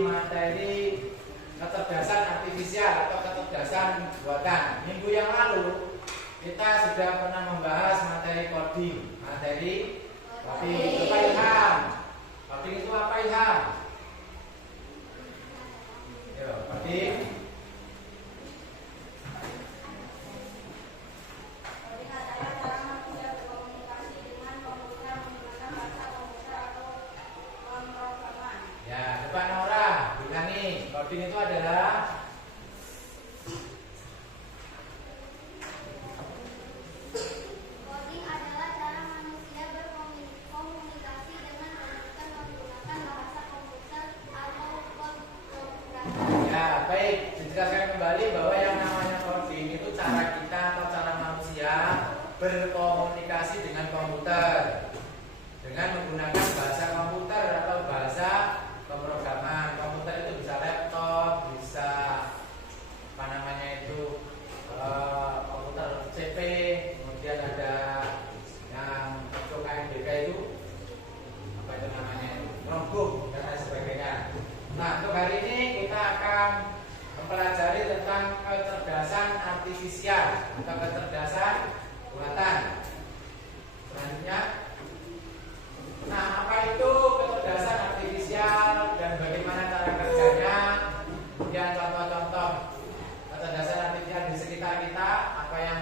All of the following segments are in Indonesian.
materi kecerdasan artifisial atau kecerdasan buatan. Minggu yang lalu kita sudah pernah membahas materi coding. Materi coding itu apa, Ilham? Coding itu apa, Ilham? Yo, coding. Coding itu adalah cara manusia berkomunikasi dengan komputer menggunakan bahasa komputer atau pemrograman. Ya, baik. Dijelaskan kembali bahwa yang namanya coding itu cara kita atau cara manusia berkomunikasi dengan komputer dengan menggunakan bahasa komputer atau bahasa pemrograman. Komputer itu bisa laptop, bisa apa namanya itu komputer CP, kemudian ada yang KMBK itu apa itu namanya itu notebook dan lain sebagainya. Nah, untuk hari ini kita akan mempelajari tentang kecerdasan artifisial atau kecerdasan buatan. Selanjutnya, nah, apa itu kecerdasan artifisial dan bagaimana cara kerjanya? Kemudian contoh-contoh kecerdasan artifisial di sekitar kita, apa yang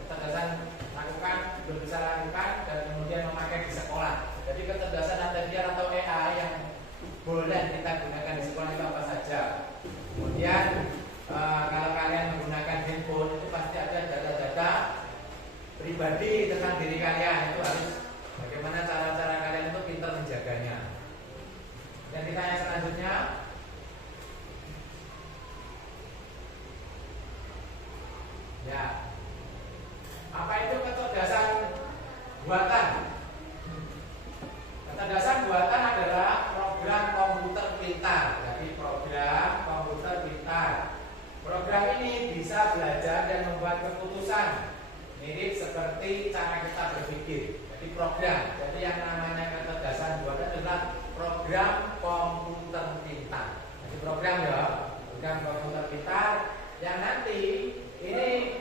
kecerdasan lakukan, belum bisa lakukan, dan kemudian memakai di sekolah. Jadi kecerdasan artifisial atau AI yang boleh kita gunakan di sekolah itu apa saja. Kemudian kalau kalian menggunakan handphone itu pasti ada data-data pribadi tentang diri kalian. Itu harus bagaimana cara-cara kalian untuk pintar menjaganya. Dan kita yang selanjutnya, ya, apa itu kecerdasan buatan? Kecerdasan buatan adalah program komputer pintar. Jadi program komputer pintar. Program ini bisa belajar dan membuat keputusan mirip seperti cara kita berpikir. Jadi program. Jadi yang namanya kecerdasan buatan adalah program komputer pintar. Jadi program ya, program komputer pintar yang nanti ini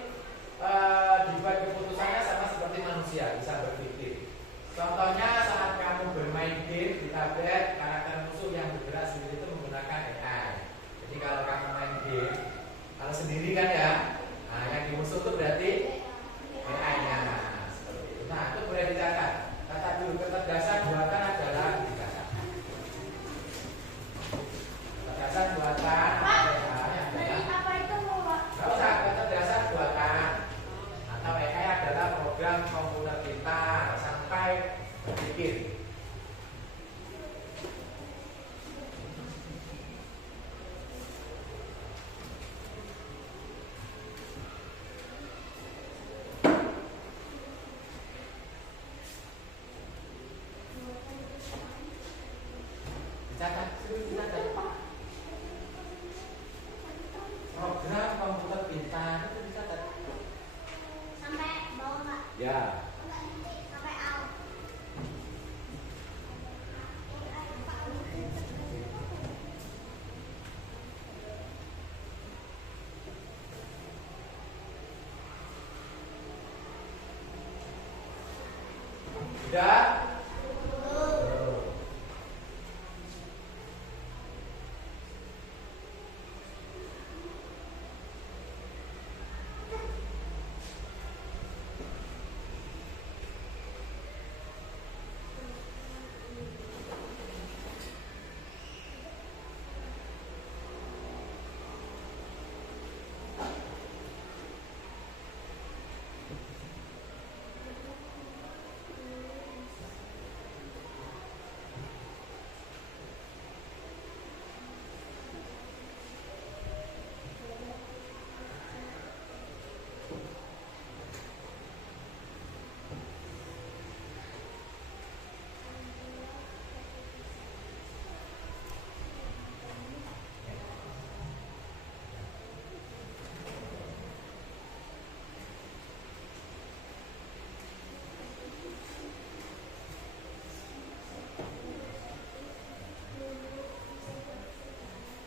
dibuat keputusannya sama seperti manusia, bisa berpikir. Contohnya saat kamu bermain game di tablet, karakter musuh yang bergerak sendiri itu menggunakan AI. Jadi kalau kamu main game, kalau sendiri kan ya, nah yang di musuh itu berarti AI-nya. Seperti itu. Nah, itu boleh dicatat. Kata dulu kecerdasan buatan adalah dicatat. Kecerdasan buatan Apa itu mau? nggak usah, kecerdasan buatan atau AI adalah program komputer pintar sampai berpikir. Dicatat, dicatat. Program komputer pintar itu dicatat. Sampai bawah nggak? Ya. Sampai out. Sudah?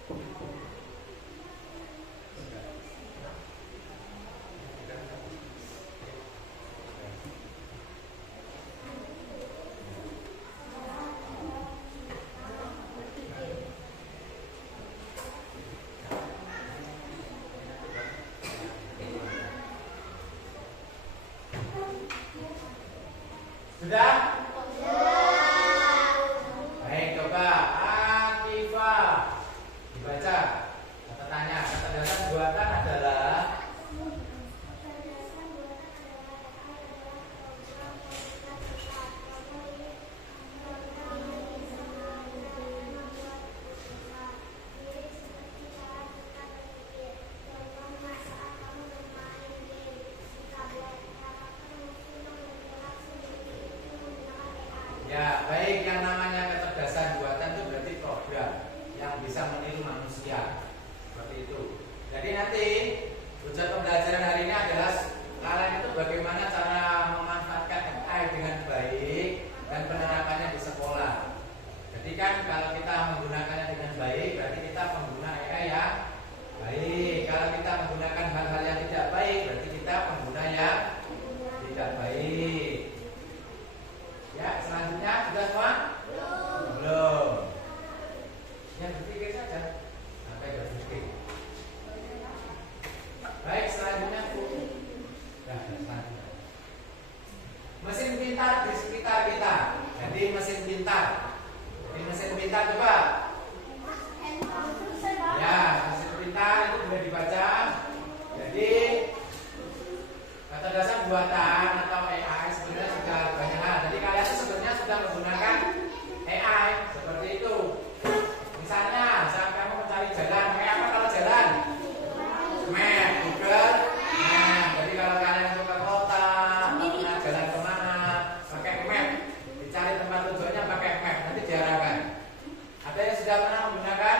Sudah? Baik, coba Akifah dibaca. Kata tanya, kata dasar buatan adalah ya, baik, yang namanya kecerdasan buatan itu berarti program yang bisa meniru manusia. Seperti itu. Jadi nanti tujuan pembelajaran hari ini adalah kalian itu bagaimana cara memanfaatkan AI dengan baik dan penerapannya di sekolah. Jadi kan kalau kita menggunakannya dengan baik berarti kita pengguna AI yang baik. Kalau kita menggunakan hal-hal yang tidak baik berarti kita pengguna yang tidak baik. Ya, selanjutnya sudah semua? Belum. Yang berpikir saja. Sampai berpikir. Baik, selanjutnya nah, selanjutnya. Mesin pintar di sekitar kita. Jadi mesin pintar. Jadi mesin pintar coba. Ya, mesin pintar itu boleh dibaca. Jadi kata dasar buatan atau AI sebenarnya sudah banyak hal. Jadi kalian itu sebenarnya sudah menggunakan AI seperti itu. Misalnya, saat kamu mencari jalan, kayak apa kalau jalan? Map, Google. Nah, jadi kalau kalian itu ke kota, mau jalan kemana, pakai map. Dicari tempat tujuannya pakai map, nanti diarahkan. Ada yang sudah pernah menggunakan?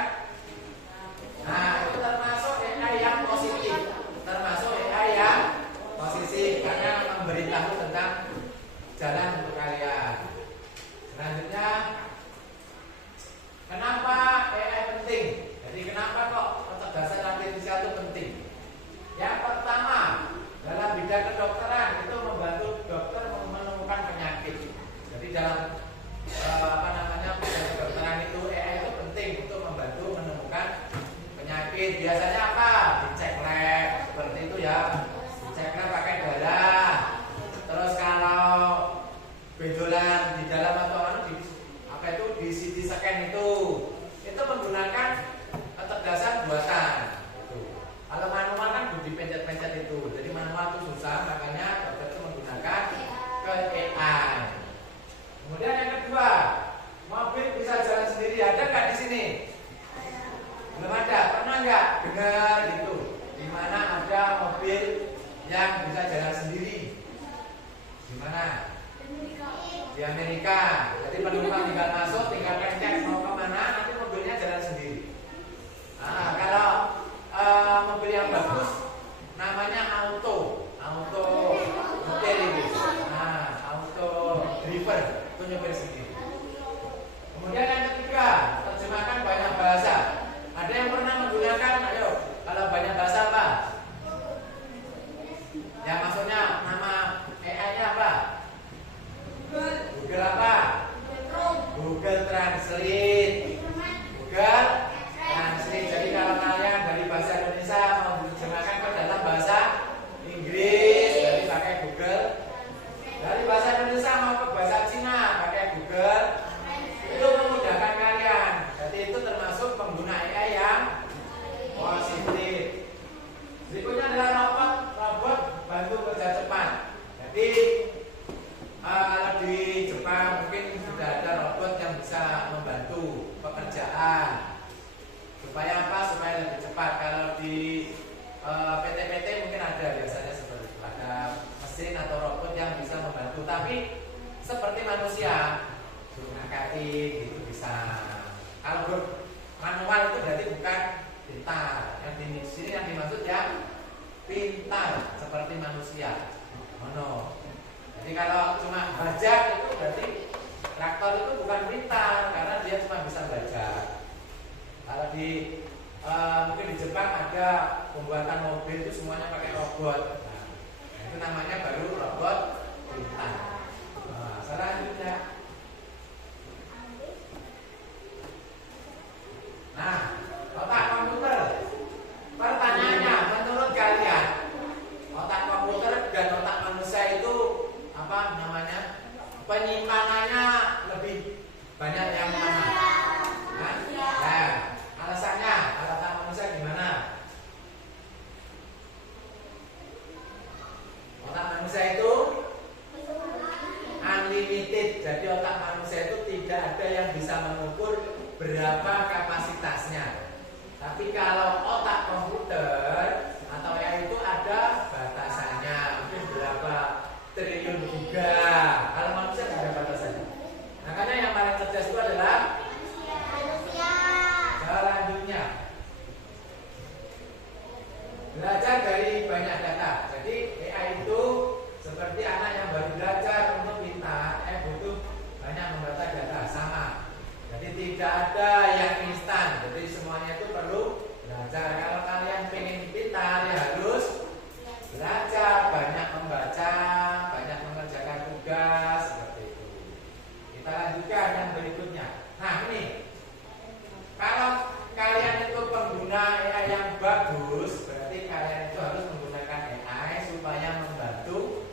Nah, itu termasuk AI yang positif. Termasuk AI yang posisi karena memberitahu tentang jalan untuk kalian. Selanjutnya, kenapa AI penting? Jadi kenapa kok kecerdasan artifisial itu penting? Yang pertama, dalam bidang kedokteran itu membantu dokter menemukan penyakit. Jadi dalam bidang kedokteran itu AI itu penting untuk membantu menemukan penyakit. Biasanya apa? Dicek lab seperti itu ya. Ceknya pakai darah. Terus kalau benjolan di dalam atau di CT scan itu menggunakan kecerdasan buatan. Kalau manual kan dipencet-pencet itu. Jadi manual itu susah, makanya dokter itu menggunakan ke AI. Kemudian yang kedua, mobil bisa jalan sendiri. Ada nggak di sini? Belum ada. Pernah nggak dengar gitu? Di mana ada mobil yang bisa jalan sendiri? Di mana? Di Amerika. Jadi penumpang tinggal masuk, tinggal pencet mau kemana, nanti mobilnya jalan sendiri. Nah, kalau mobil yang bagus, namanya auto mobil itu. Nah, auto driver itu nyopir sendiri. Kemudian yang ketiga, terjemahkan banyak bahasa. Ada yang pernah menggunakan? Ayo, kalau banyak bahasa apa? Ya maksudnya nama AI-nya apa? Google apa? Google Translate. Google Translate. Jadi kalau kalian dari bahasa Indonesia mau diterjemahkan ke dalam bahasa Inggris, jadi pakai Google. Dari bahasa Indonesia mau ke bahasa Cina, pakai Google. Itu memudahkan kalian. Jadi itu termasuk pengguna AI yang positif. Berikutnya adalah robot bantu kerja cepat. Jadi kalau di Jepang mungkin sudah ada robot yang bisa membantu pekerjaan supaya apa? Supaya lebih cepat. Kalau di PT-PT mungkin ada biasanya seperti itu. Ada mesin atau robot yang bisa membantu. Tapi seperti manusia, kaki gitu bisa. Kalau manual itu berarti bukan pintar. Yang di sini yang dimaksud ya pintar seperti manusia. Jadi kalau cuma bajak itu berarti traktor itu bukan pintar karena dia cuma bisa bajak. Kalau di mungkin di Jepang ada pembuatan mobil itu semuanya pakai robot. Nah, itu namanya baru robot pintar. Nah, selanjutnya. Nah, otak komputer. Pertanyaannya, menurut kalian otak komputer dan otak manusia itu apa namanya? Penyimpanannya lebih banyak yang mana? Nah, ya, alasannya otak manusia gimana? Otak manusia itu unlimited. Jadi otak manusia itu tidak ada yang bisa mengukur berapa kapasitasnya. Tapi kalau otak komputer atau AI itu ada batasannya, mungkin berapa triliun giga. Kalau manusia tidak ada batasannya. Makanya yang paling cerdas itu adalah Manusia. selanjutnya belajar dari banyak data. Jadi AI itu seperti anak yang baru belajar untuk pintar, butuh banyak membaca data sama. Jadi tidak ada yang instan. Jadi semuanya itu perlu belajar. Kalau kalian pengen pintar ya harus belajar, banyak membaca, banyak mengerjakan tugas seperti itu. Kita lanjutkan yang berikutnya. Nah ini, kalau kalian itu pengguna AI yang bagus, berarti kalian itu harus menggunakan AI supaya membantu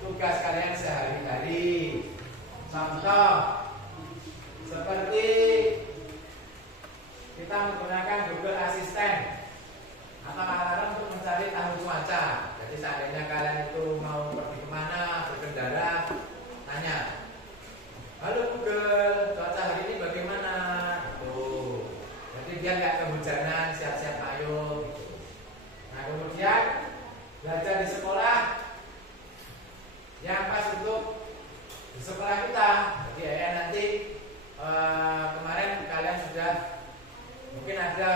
tugas kalian sehari-hari. Contoh seperti kita menggunakan Google Assistant atau alarm untuk mencari tahu cuaca. Jadi seandainya kalian itu mau pergi kemana, berkendara, tanya, halo Google, cuaca hari ini bagaimana? Gitu. Jadi dia nggak kehujanan, siap-siap ayo. Gitu. Nah kemudian belajar di sekolah yang pas untuk di sekolah kita. Jadi ya nanti kemarin kalian sudah mungkin ada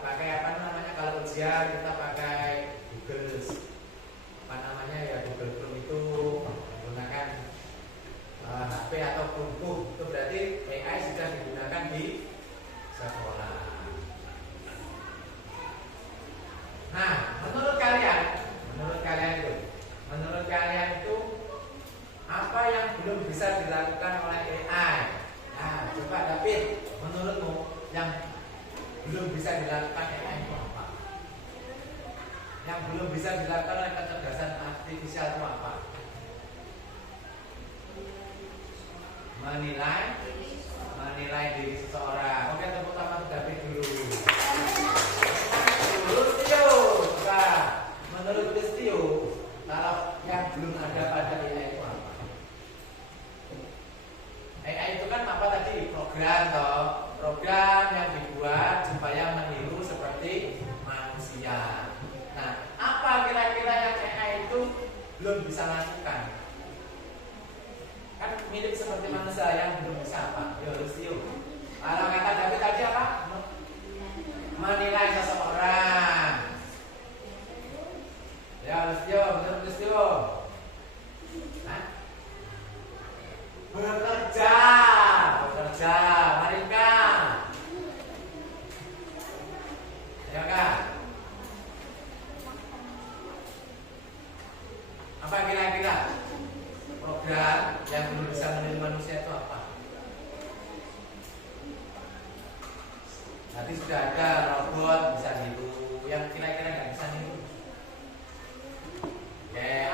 pakai apa namanya, kalau ujian kita pakai Google apa namanya ya, Google Chrome itu menggunakan HP atau Chromebook. Itu berarti AI sudah digunakan di sekolah. Nah menurut kalian itu apa yang belum bisa dilakukan oleh AI? Nah, coba David, menurutmu yang belum bisa dilakukan AI itu apa? Yang belum bisa dilakukan oleh kecerdasan artifisial itu apa? Menilai diri seseorang. Oke, tepuk tangan untuk David dulu. Menurut Tio, coba menurut Tio, kalau yang belum ada pada AI itu apa? AI itu kan apa tadi? Program toh. Program yang dibuat supaya meniru seperti manusia. Nah, apa kira-kira yang AI itu belum bisa lakukan? Kan mirip seperti manusia, yang belum bisa apa? Yo, Lustio. Kalau kata David tadi apa? Menilai seseorang. Ya, Lustio, menurut Lustio. Bekerja, Marika, ya kan? Apa kira-kira program yang belum bisa meniru manusia itu apa? Nanti sudah ada robot bisa niru, yang kira-kira nggak bisa niru.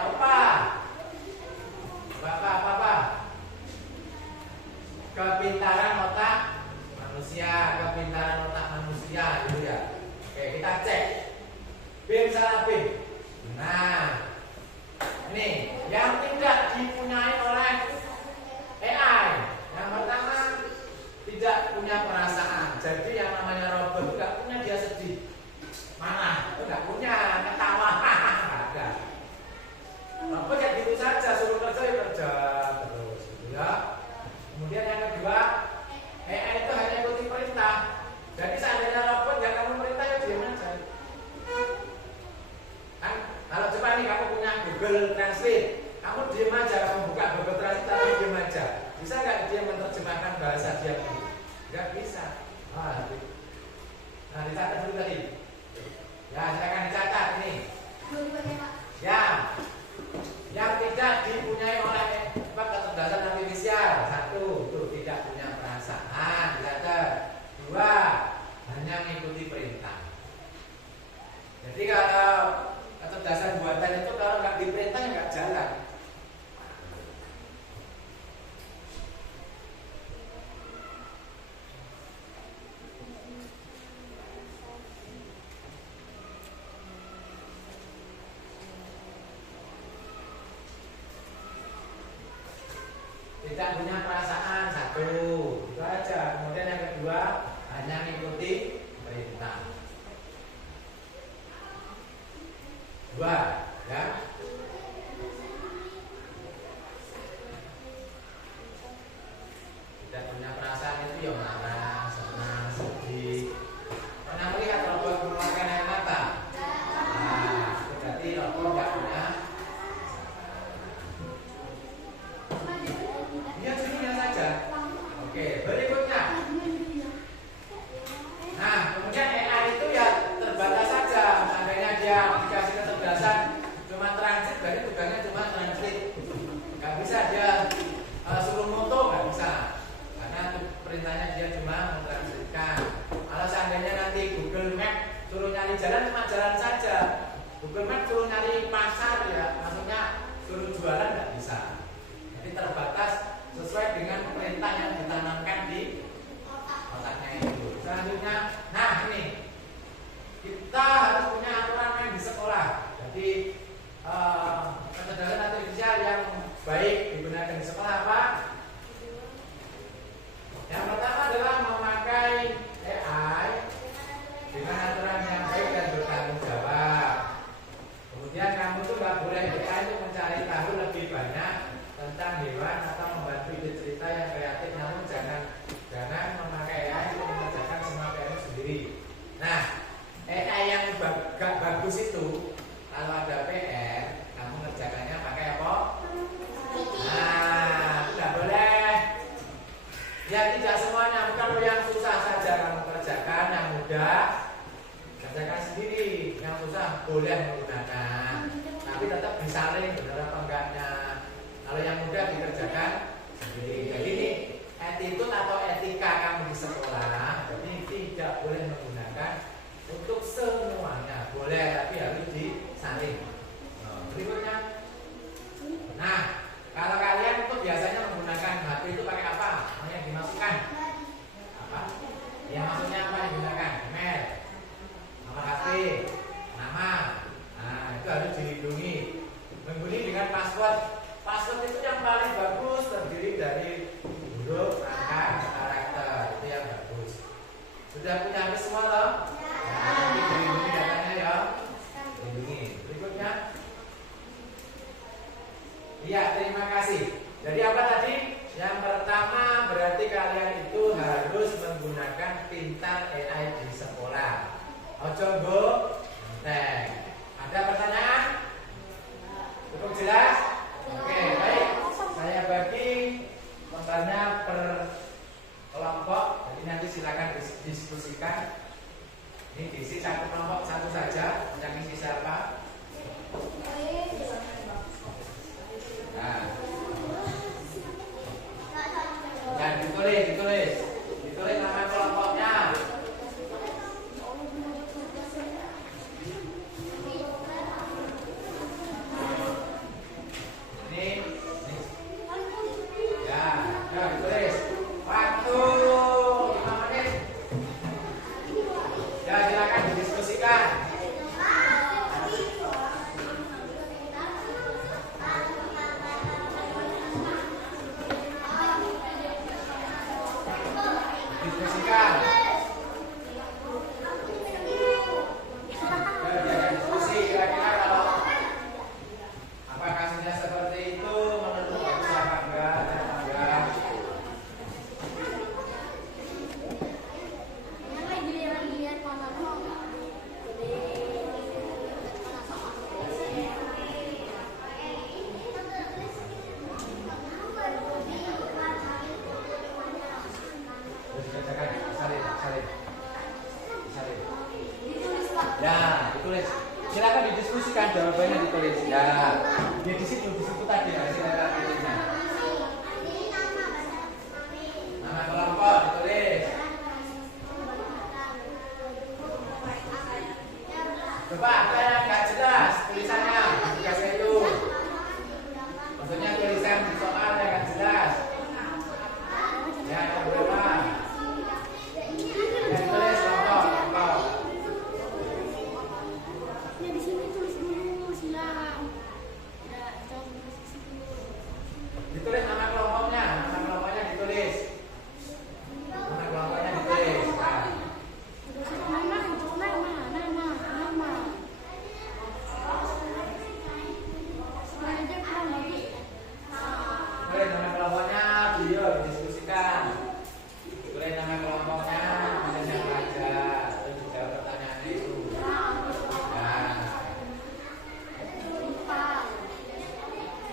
Apa? Apa? Kepintaran otak manusia gitu ya. Oke, kita cek. Bim salah Bim. Nah, ini yang tidak dipunyai oleh AI. Yang pertama, tidak punya perasaan. Jadi yang namanya robot itu nggak punya dia sedih, marah, itu nggak punya, ketawa, nggak ada. Robot ya gitu saja, suruh kerja ya kerja terus, gitu ya. Kemudian yang kedua, AI itu hanya ikuti perintah. Jadi seandainya robot nggak kamu perintah ya diam aja. Kan kalau Jepang nih Nah, dicatat dulu tadi. Ya, silakan dicatat ini. Ya, yang tidak dipunyai oleh kecerdasan artifisial. 1, tuh tidak punya perasaan, dicatat. 2, hanya mengikuti perintah. Jadi kalau kecerdasan buatan itu kalau nggak diperintah ya nggak jalan. Tidak punya perasaan, 1, itu aja. Kemudian yang kedua hanya mengikuti perintah. 2, ya. Tidak punya perasaan itu ya marah, senang, sedih. Pernah melihat robot mengeluarkan air mata? Nah, itu berarti robot tidak punya. Dia jadinya saja. Oke, berikutnya. Nah, kemudian AI itu ya terbatas saja. Seandainya dia dikasih kecerdasan cuma transit, berarti tugasnya cuma transit. Gak bisa dia suruh moto, gak bisa. Karena perintahnya dia cuma mentransitkan. Kalau seandainya nanti Google Map suruh nyari jalan, cuma jalan saja. Google Map suruh nyari pasar, ya maksudnya suruh jualan, gak bisa. Jadi terbatas sesuai dengan perintah yang ditanamkan di otaknya itu. Selanjutnya, nah ini kita harus punya aturan main di sekolah. Jadi kecerdasan artifisial yang baik digunakan di sekolah apa? Yang pertama adalah memakai AI dengan aturan yang baik dan bertanggung jawab. Kemudian kamu tuh nggak boleh AI itu mencari tahu lebih banyak tentang hewan atau membantu ide cerita yang kreatif, namun jangan memakai AI untuk mengerjakan semua PR sendiri. Nah, AI yang gak bagus itu kalau ada PR kamu ngerjakannya pakai apa? Nah, tidak boleh. Ya tidak semuanya, kalau yang susah saja kamu kerjakan, yang mudah kerjakan sendiri. Yang susah boleh menggunakan, tapi tetap disaring benar apa enggaknya. Kalau yang mudah dikerjakan sendiri. Jadi ini attitude atau etika kamu di sekolah. Jadi tidak boleh menggunakan untuk semuanya. Boleh tapi harus disaring. Berikutnya. Nah, kalau kalian itu biasanya menggunakan HP itu pakai apa? Yang dimasukkan apa? Ya maksudnya apa yang digunakan? Email, nomor HP, nama. Nah, itu harus dilindungi. Menghubungi dengan password. Password itu yang paling bagus terdiri dari huruf, angka, karakter. Itu yang bagus. Sudah punya habis semua loh? Nah, nanti dilindungi datanya ya. Dilindungi. Berikutnya. Iya, terima kasih. Jadi apa tadi? Yang pertama berarti kalian itu harus menggunakan pintar AI di sekolah. Ojo go enteng. Ada pertanyaan? Cukup jelas? Oke, baik. Saya bagi lembarnya per kelompok. Jadi nanti silakan diskusikan. Ini diisi satu kelompok satu saja. Yang isi siapa? Nah. Dan ditulis nama kelompoknya. Ini. Ya, ditulis. Waktu 5 menit. Ya, silakan didiskusikan. ditulis. Silakan didiskusikan, jawabannya ditulis. Ya, di situ tadi hasilnya tulisnya. Nama kelompok ditulis. Coba ada yang nggak jelas tulisannya, tugas itu. Maksudnya tulisan soal yang nggak jelas. Ya, berapa? Yang tulis kelompok. Ya di sini tulis dulu silang. Ya, coba tulis di situ. Ditulis nama kelompoknya ditulis. Nama kelompoknya ditulis. Nah. Boleh nama kelompoknya beliau didiskusikan. Boleh nama kelompoknya bisa belajar. Terus jawab pertanyaan itu. Nah.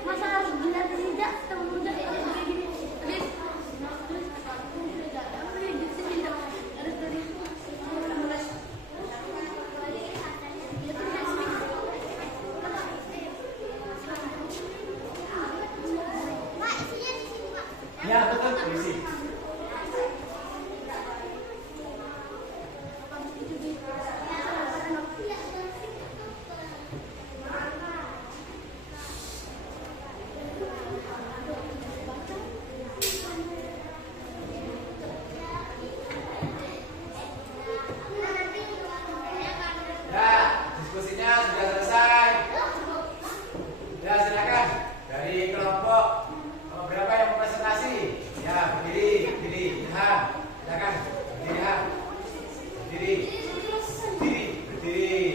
Masa harus dilihat tidak temudah ya kayak gini. Ya betul berisi. Ya, diskusinya sudah selesai. Ya, silakan dari kelompok berapa yang mau presentasi? Ya, berdiri, Ilham. Silakan, berdiri, Ilham. Berdiri.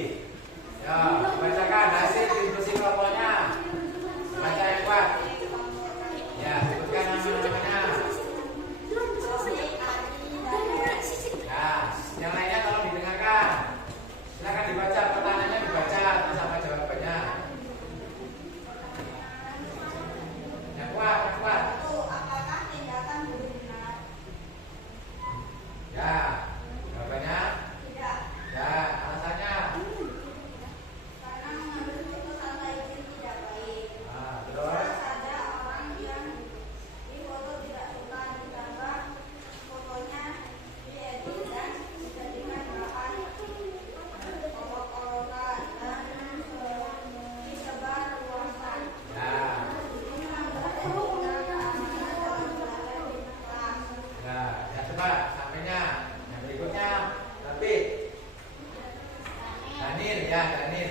Ya, bacakan hasil diskusi kelompoknya. Baca yang kuat. Ya, sebutkan nama-namanya. Ya, yang lainnya tolong didengarkan. Silakan dibaca, pertanyaannya dibaca terus apa jawabannya. Yang kuat. Apakah tindakan benar? Ya, jawabannya. Tidak. Ya, alasannya. Karena mengambil keputusan itu tidak baik. Nah, terus. Ada orang yang di foto tidak suka ditambah fotonya diedit dan dijadikan bahan olok-olokan dan disebar luaskan. Ya, ya coba sampainya. Yang berikutnya, tapi Danil.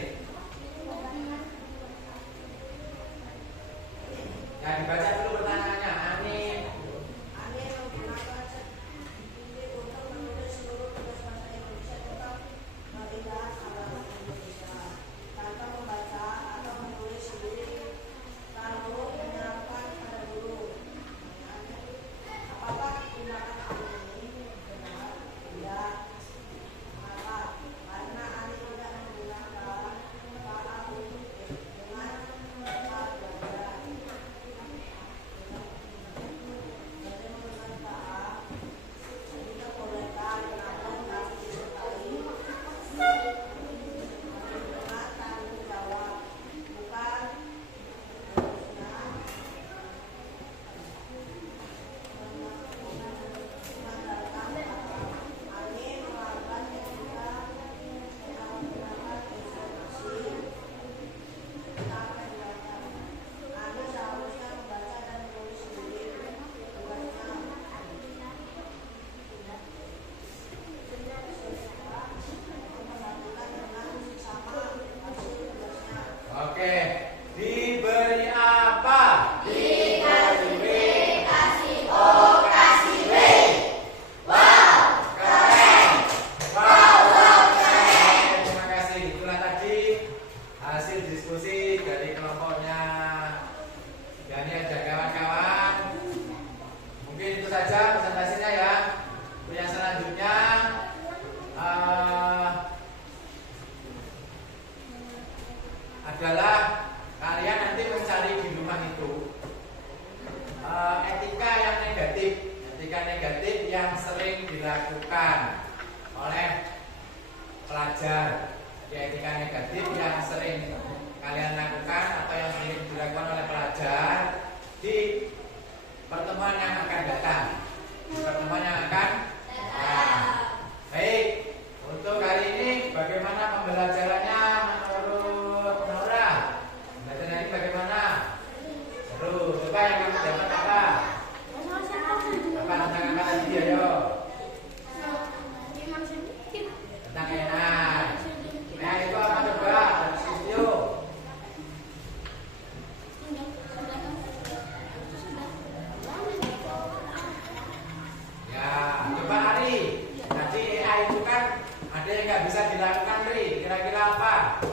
Ya, dibaca dulu pertanyaannya. Amin. Amir menggunakan strategi untuk menulis seluruh tugas bahasa Indonesia tentang keindahan alam Indonesia tanpa membaca atau menulis sendiri lalu menyerahkan pada guru. Apakah tindakan Amir ini benar? Tidak. Mengapa? Karena Amir tidak menggunakan kata untuk dengan kata belajar. Oke, diberi apa? Diberi B, kasih O, kasih B. Wow, keren. Terima kasih. Itulah tadi hasil diskusi dari kelompoknya. Dan ya kawan-kawan, mungkin itu saja presentasinya ya. Yang selanjutnya adalah kalian nanti mencari di rumah itu etika negatif yang sering dilakukan oleh pelajar. Jadi etika negatif Ada yang nggak bisa dilakukan, Ri? Kira-kira apa?